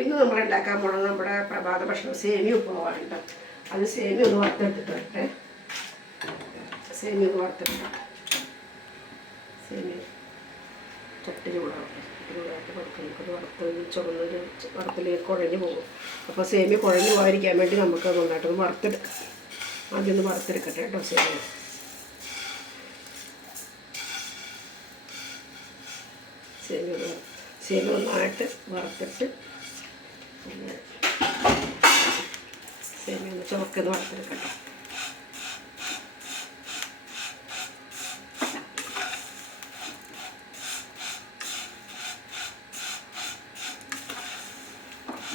അപ്പോൾ ഇന്ന് നമ്മൾ ഉണ്ടാക്കാൻ പോകണം നമ്മുടെ പ്രഭാത ഭക്ഷണം സേമിയ ഉപ്പുമാവുണ്ട്. അത് സേമിയ ഒന്ന് വറുത്തെടുത്തിട്ട് വരട്ടെ. സേമിയ ഒന്ന് വറുത്തെടുക്കാം. സേമിയ ചട്ടി ചൂടാവട്ടെ. ചൂടായിട്ട് നമുക്കത് ചുവന്നൊരു വറുത്തിലേക്ക് കുഴഞ്ഞു പോകും. അപ്പോൾ സേമിയ കുഴഞ്ഞു പോകാതിരിക്കാൻ വേണ്ടി നമുക്കത് നന്നായിട്ടൊന്ന് വറുത്തെടുക്കാം. ആദ്യം ഒന്ന് വറുത്തെടുക്കട്ടെ കേട്ടോ. സേമിയ നന്നായിട്ട് വറുത്തിട്ട് സേമിയ ഒന്ന് ചുവക്കൊന്ന് വറുത്തെടുക്കട്ടെ.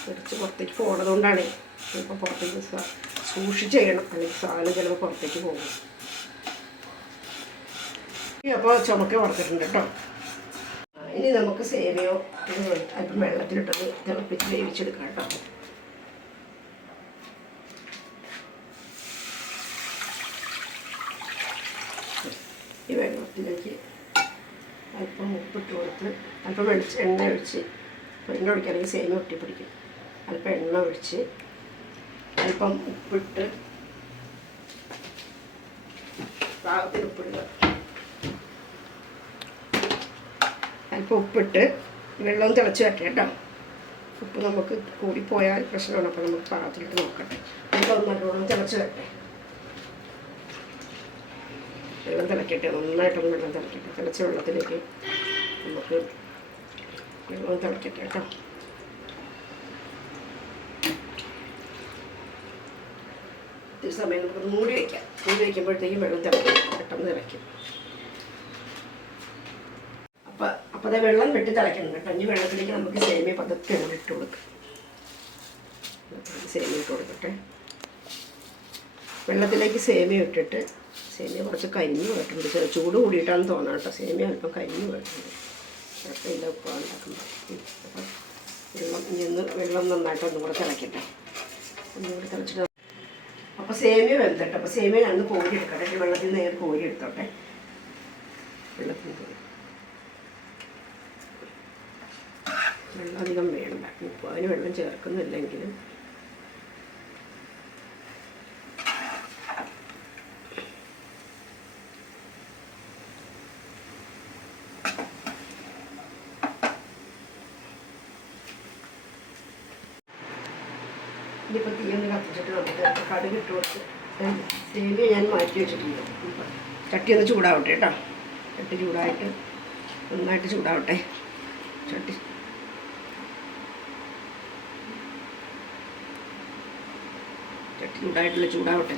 കുറച്ച് പുറത്തേക്ക് പോകണതുകൊണ്ടാണ് ചിലപ്പോൾ പുറത്തേക്ക് സൂക്ഷിച്ച് ചെയ്യണം, അല്ലെങ്കിൽ സാധനം ചിലപ്പോൾ പുറത്തേക്ക് പോകും. അപ്പോൾ ചുമക്കെ വറുത്തിട്ടുണ്ട് കേട്ടോ. ഇനി നമുക്ക് സേമിയോ അല്പം വെള്ളത്തിലിട്ടത് തിളപ്പിച്ച് വേവിച്ചെടുക്കാം കേട്ടോ. ഈ വെള്ളത്തിലേക്ക് അല്പം ഉപ്പിട്ട് കൊടുത്ത് അല്പം എണ്ണ ഒഴിച്ച്, എണ്ണ ഒഴിക്കുകയാണെങ്കിൽ സേമിയ ഒട്ടിപ്പിടിക്കും. അല്പം എണ്ണ ഒഴിച്ച് അല്പം ഉപ്പിട്ട് പാകത്തിന് ഉപ്പിടുക. അല്പം ഉപ്പിട്ട് വെള്ളം തിളച്ച് വരട്ടെ കേട്ടോ. ഉപ്പ് നമുക്ക് കൂടിപ്പോയാൽ പ്രശ്നമാണ്. അപ്പോൾ നമുക്ക് പാകത്തിലിട്ട് നോക്കട്ടെ. വെള്ളം നല്ലോണം തിളച്ച് വരട്ടെ. വെള്ളം തിളക്കട്ടെ, നന്നായിട്ടൊന്ന് വെള്ളം തിളക്കട്ടെ. തിളച്ച വെള്ളത്തിലേക്ക് നമുക്ക് വെള്ളം തിളക്കട്ടെ കേട്ടോ. ഈ സമയം നമുക്കൊന്ന് മൂടി വയ്ക്കാം. മൂടി വയ്ക്കുമ്പോഴത്തേക്കും വെള്ളം തിളക്കും, പെട്ടെന്ന് തിളയ്ക്കും. അപ്പോൾ അത് വെള്ളം വെട്ടി തിളയ്ക്കണം കേട്ടോ. ഇനി വെള്ളത്തിലേക്ക് നമുക്ക് സേമിയ പതുക്കെ ഇട്ട് കൊടുക്കാം. സേമിയ ഇട്ട് കൊടുക്കട്ടെ. വെള്ളത്തിലേക്ക് സേമിയ ഇട്ടിട്ട് സേമിയ കുറച്ച് കരിഞ്ഞ് പോയിട്ടുണ്ട്. ചൂട് കൂടിയിട്ടാണെന്ന് തോന്നാം കേട്ടോ. സേമിയ അല്പം കരിഞ്ഞ് പോയിട്ടുണ്ട്. കുഴപ്പമില്ല, ഉപ്പാണ് ഉണ്ടാക്കുന്നത്. അപ്പോൾ വെള്ളം നന്നായിട്ട് കൂടെ തിളക്കട്ടെ. ഒന്നുകൂടി തിളച്ചിട്ട് അപ്പോൾ സേമിയ വെന്തട്ടെ. അപ്പോൾ സേമിയ ഞാൻ കോരി എടുക്കട്ടെ. വെള്ളത്തിൽ നിന്ന് നേരെ കോരി എടുത്തോട്ടെ. വെള്ളത്തിൽ കോരി വെള്ളം അധികം വേണ്ട. ഇപ്പോൾ അതിന് വെള്ളം ചേർക്കുന്നില്ലെങ്കിലും ഇനിയിപ്പോൾ തീയൊന്ന് കത്തിച്ചിട്ട് നമുക്ക് കടുക് ഇട്ട് കൊടുത്ത് സേമിയ ഞാൻ മാറ്റി വെച്ചിട്ടുണ്ട്. ചട്ടി ഒന്ന് ചൂടാവട്ടെ കേട്ടോ. ചട്ടി ചൂടായിട്ട് നന്നായിട്ട് ചൂടാവട്ടെ. ചട്ടി ചൂടായിട്ടില്ല, ചൂടാവട്ടെ.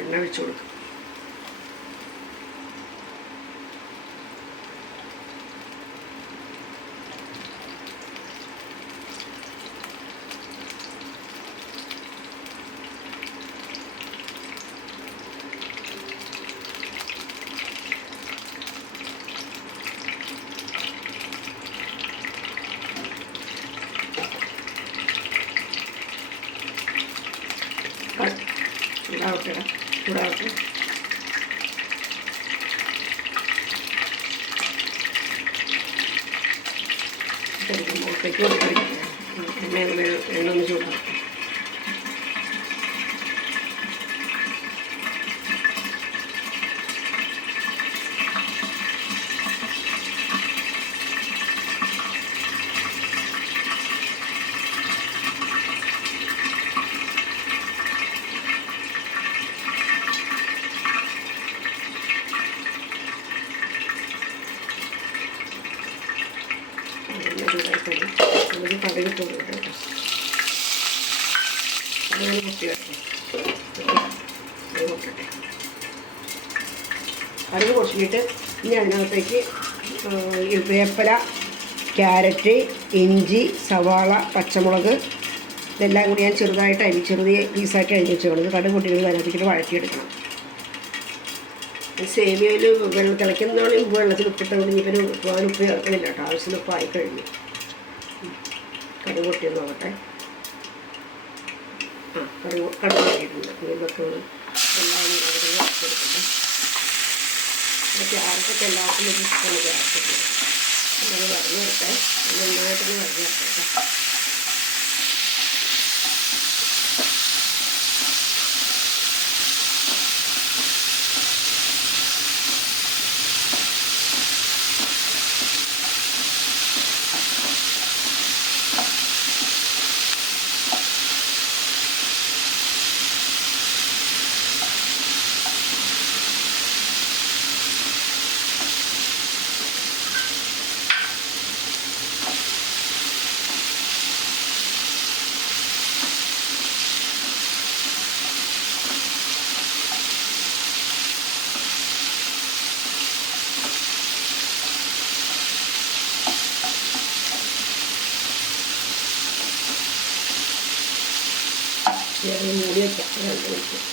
എണ്ണ വെച്ച് കൊടുക്കും. ചൂടാവട്ടെ. മുഖത്തേക്ക് എണ്ണ ഒന്ന് ചൂടാവട്ടെ. നമുക്ക് കടുകിട്ട് കൊടുക്കട്ടെ. അങ്ങനെ മുട്ടി വെക്കണം. പൊട്ടട്ടെ. കടുക് പൊട്ടിയിട്ട് ഇനി അതിനകത്തേക്ക് വേപ്പില, ക്യാരറ്റ്, ഇഞ്ചി, സവാള, പച്ചമുളക് ഇതെല്ലാം കൂടി ഞാൻ ചെറുതായിട്ട് ചെറിയ പീസാക്കി അരിഞ്ഞ് വെച്ചോളൂ. കടുക് പൊട്ടിയിട്ട് അതിനകത്തേക്ക് വഴറ്റിയെടുക്കണം. സേമിയയിൽ വെള്ളം തിളയ്ക്കുന്നതോടെ വെള്ളത്തിൽ ഉപ്പിട്ടുകൊണ്ട് ഇനിയിപ്പോൾ ഉപ്പ് ചേർക്കണില്ല കേട്ടോ. ആവശ്യത്തിന് ഉപ്പായി കഴിഞ്ഞു. കടുക് പൊട്ടിയെന്ന് നോക്കട്ടെ. കടുക് പൊട്ടിയിട്ടുണ്ട്. ഇതൊക്കെ എല്ലാം കൊടുക്കട്ടെ. ക്യാരറ്റൊക്കെ എല്ലാത്തിനും ഇഷ്ടമാണ് ക്യാരറ്റൊക്കെ. അത് വരഞ്ഞെടുത്തേ, നന്നായിട്ടൊന്ന് വരഞ്ഞെടുത്തേ. മൂടി വയ്ക്കാം 2 മിനിറ്റ്.